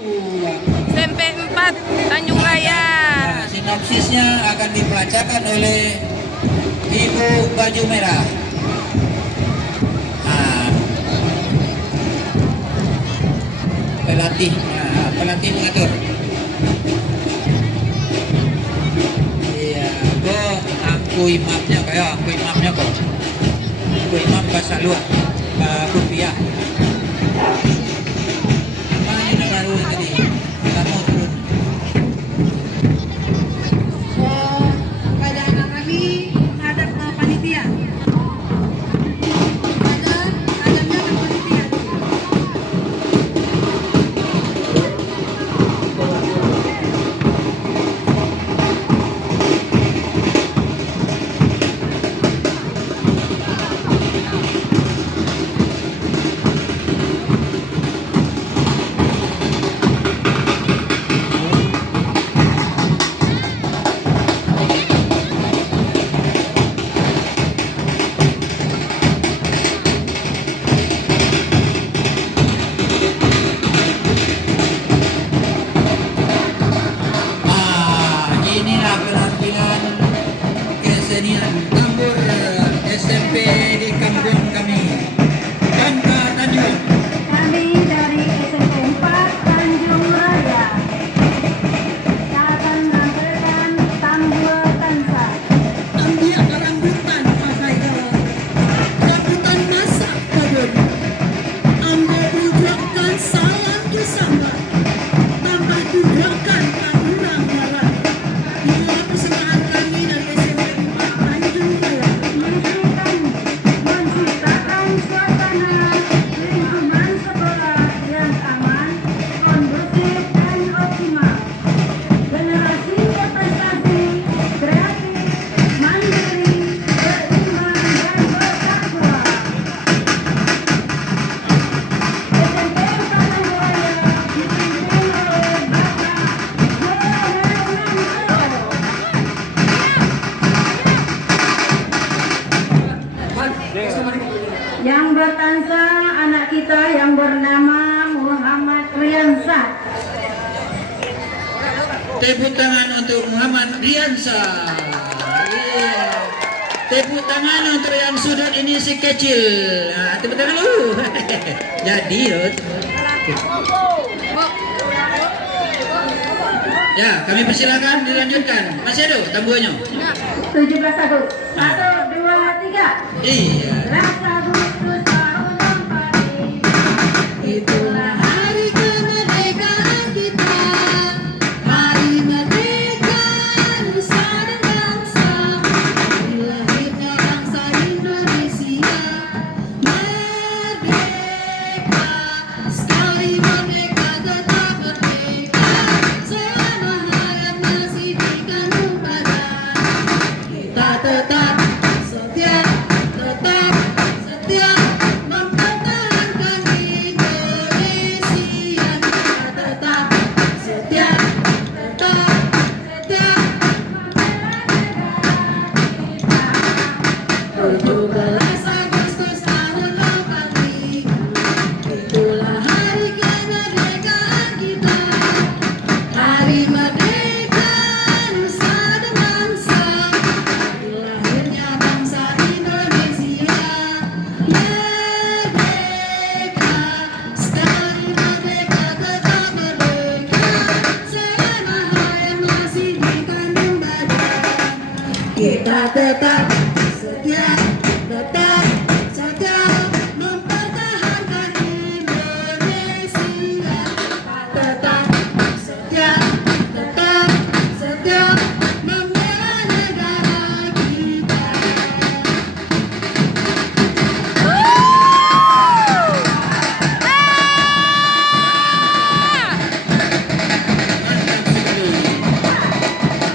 SMP 4 Tanjung Raya. Nah, sinopsisnya akan dibacakan oleh Ibu Baju Merah. Nah, pelatih mengatur. Iya, kok aku imamnya kok. Aku imam bahasa luar, rupiah. Apa ini baru tadi? Kamu turun. Pada anak kami menghadap ke panitia. Hadapnya ke panitia. Inilah penampilan kesenian tambur SMP di kampung kami. Tanpa Tanjung. Kami dari SMP 4 Tanjung Raya akan menampilkan Tambur Tansa. Ambil rambutan pakai rambutan masak kebun. Ambil dudukan sayang kisama. Tambah dudukan tanurang marah. Inilah persembahan kami dari SMP 4 Tanjung Raya. Menciptakan suasana lingkungan sekolah yang aman, kondusif, dan optimal. Generasi berprestasi, kreatif, mandiri, beriman, dan bertakwa. SMP 4 Tanjung Raya dipimpin oleh yang bertansa anak kita yang bernama Muhammad Riansah. Tepuk tangan untuk Muhammad Riansah. Iya. Tepuk tangan untuk yang sudut ini si kecil. Nah, tepuk tangan lu. Jadi, ya, kami persilakan dilanjutkan. Masih ada tambuhannya? 17 Agustus. 1, 2, 3. Iya. Agustus tahun yang pasti. Itulah hari kemerdekaan kita. Hari merdeka nusa dan bangsa. Hari lahirnya bangsa Indonesia. Merdeka, sekali merdeka tetap merdeka. Selama hayat masih dikandung badan. Kita tetap setia mempertahankan Indonesia. Kita tetap setia membela negara kita. 17 Agustus tahun 85. Itulah hari kemerdekaan kita. Hari merdeka nusa dan bangsa. Hari lahirnya bangsa Indonesia. Merdeka, sekali merdeka tetap merdeka. Selama hayat masih dikandung badan. Kita tetap setia mempertahankan Indonesia. Tetap setia membela negara kita.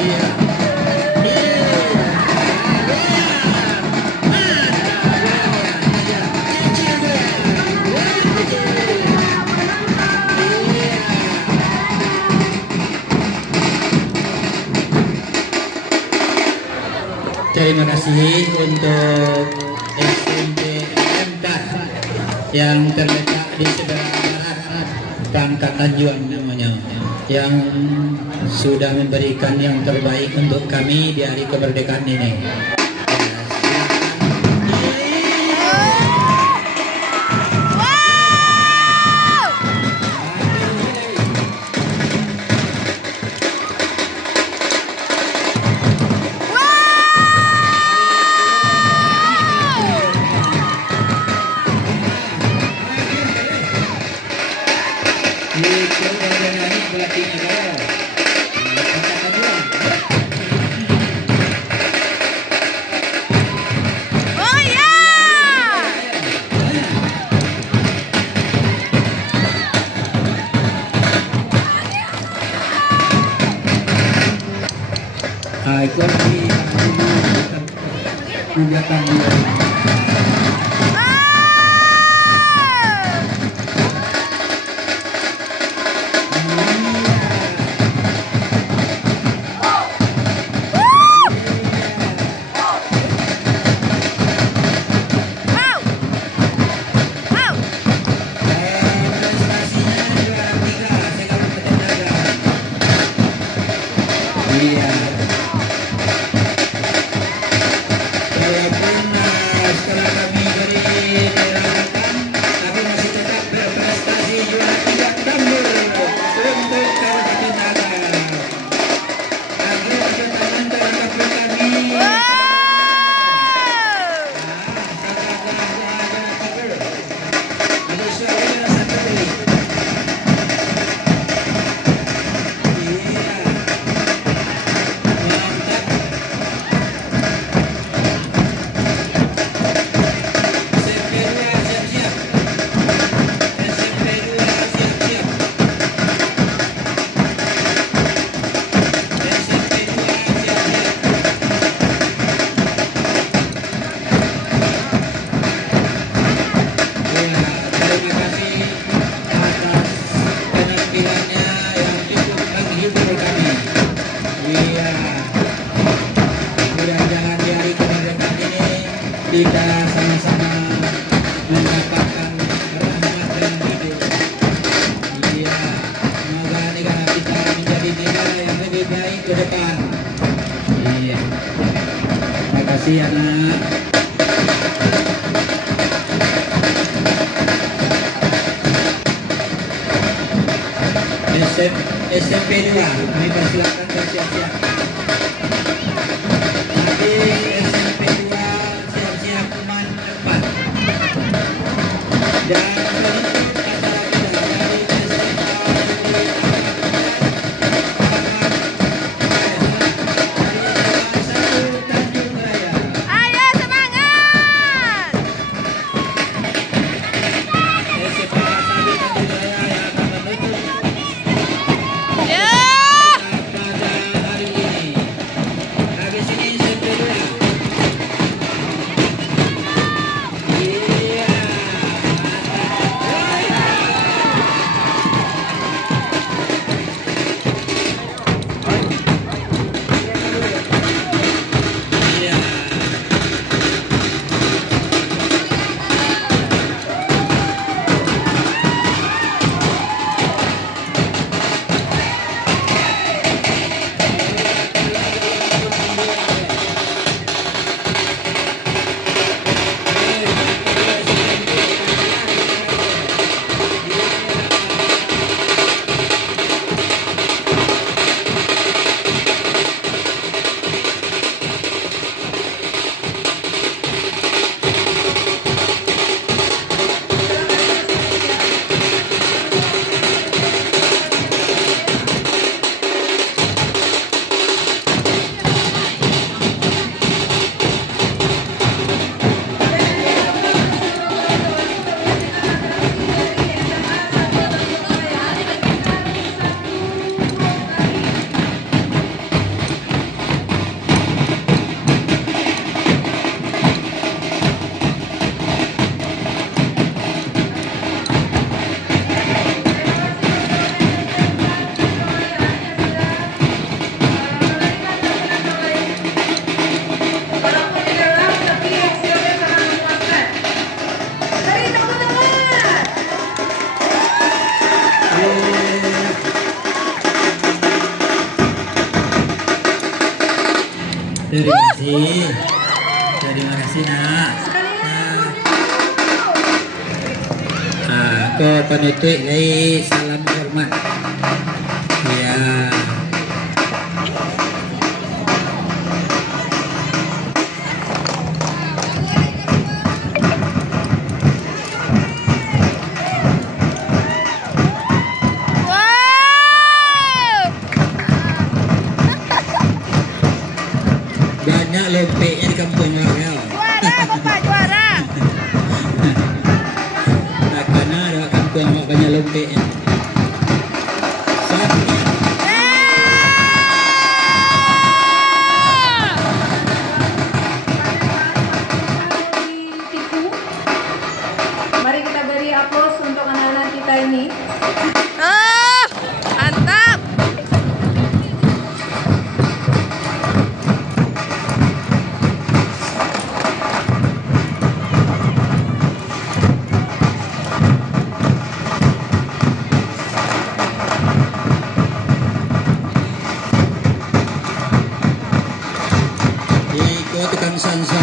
Iya. Terima kasih untuk SMP 4 yang terletak di sebelah barat Pangkat Tanjuan namanya, yang sudah memberikan yang terbaik untuk kami di hari kemerdekaan ini. Itu gugatan kita sama-sama mendapatkan rahmat dan hidup. Iya, semoga negara kita menjadi negara yang lebih baik ke depan. Iya, terima kasih anak. SMP 2, kami persilakan bersiap-siap. Nanti SMP 2 siap-siap teman depan. Dan Terima kasih. Terima kasih nak. Ke penutup guys, salam hormat. Ya. Banyak lompeknya di kampung ya. Juara Bapak, juara. Tak kena ada kampung banyak lompeknya. Tipu. Mari kita beri aplaus untuk anak-anak kita ini. Ah, mantap. Ikut tukang sansa.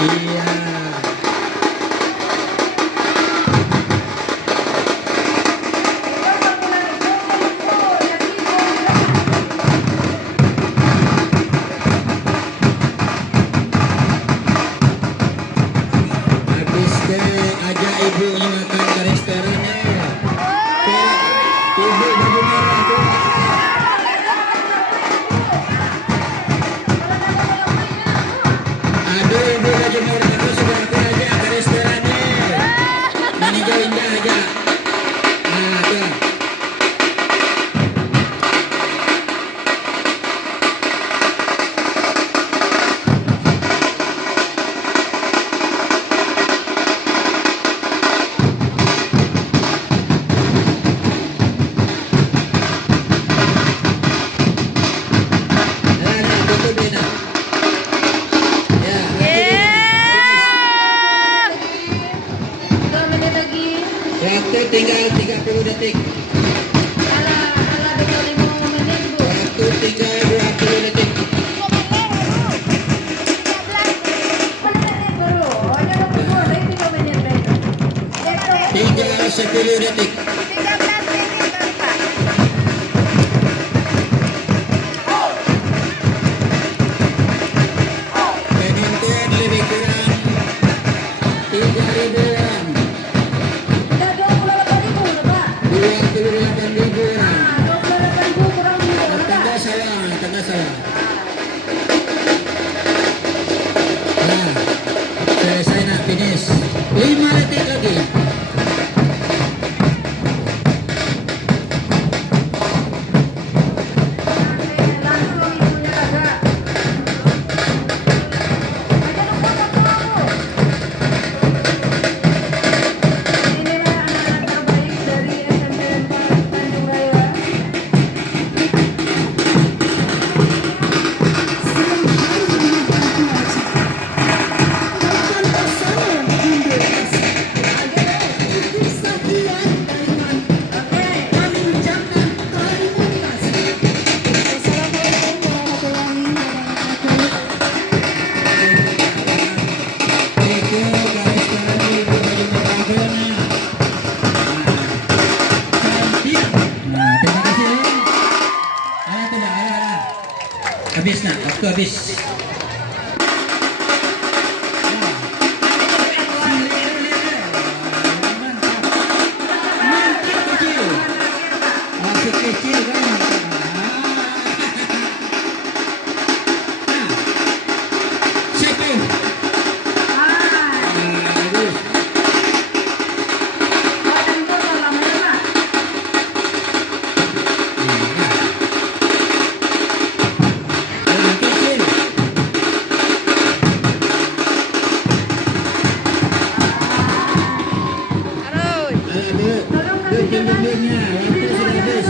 Iya. Habis ajak ibunya makan ke restorannya. Ibu baju merah tuh. Aduh, ibu baju merah itu sudah aku ajak ke restorannya. Ini jauh indah aja. Nah, tuh. Nah, tutup dia nak. Ya, Yeah. 2 menit lagi. waktu tinggal 30 detik. Ala betul 5 menit, Bu. Waktu tinggal 20 detik. Menit baru. Oh, jangan berdua, lagi 3 menit lagi. Tinggal 10 detik. 13 menit Bapak. Penonton lebih kurang 3.000-an, Udah 28.000 udah, Pak. 28.000-an. 28.000 kurang 2 Tanda salah, tanda salah. Nah, selesai nak finish. 5 detik lagi. Langsung ibunya agak. Inilah anak-anak terbaik dari SMP 4 Tanjung Raya. Itu garis tangan ibu baju merah. Nah, terima kasih. Tidak, habis nak, waktu habis. Mantap. Tolongnya, waktu sudah habis.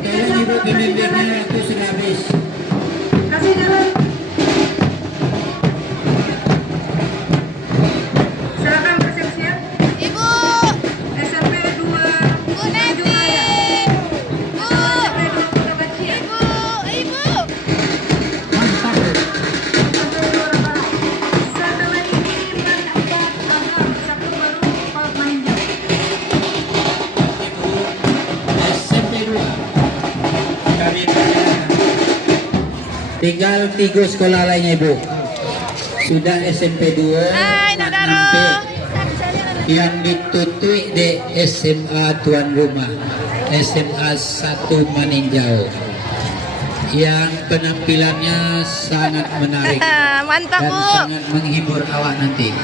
Tolong ibu pemimpinnya, waktu sudah habis. Kasih jalan. Silakan bersiap-siap. Ibu. SMP 2. Bu Neti. Bu. Ibu. Ibu. Mantap. Setelah ini mendapat agam satu baru Pak Maninjau. SMP 2. Kami tinggal 3 sekolah lainnya ibu. Sudah SMP 2 Hai, dan Nadaro. nanti yang ditutui di SMA tuan rumah, SMA 1 Maninjau, yang penampilannya sangat menarik Mantap, dan Bu. sangat menghibur awak nanti.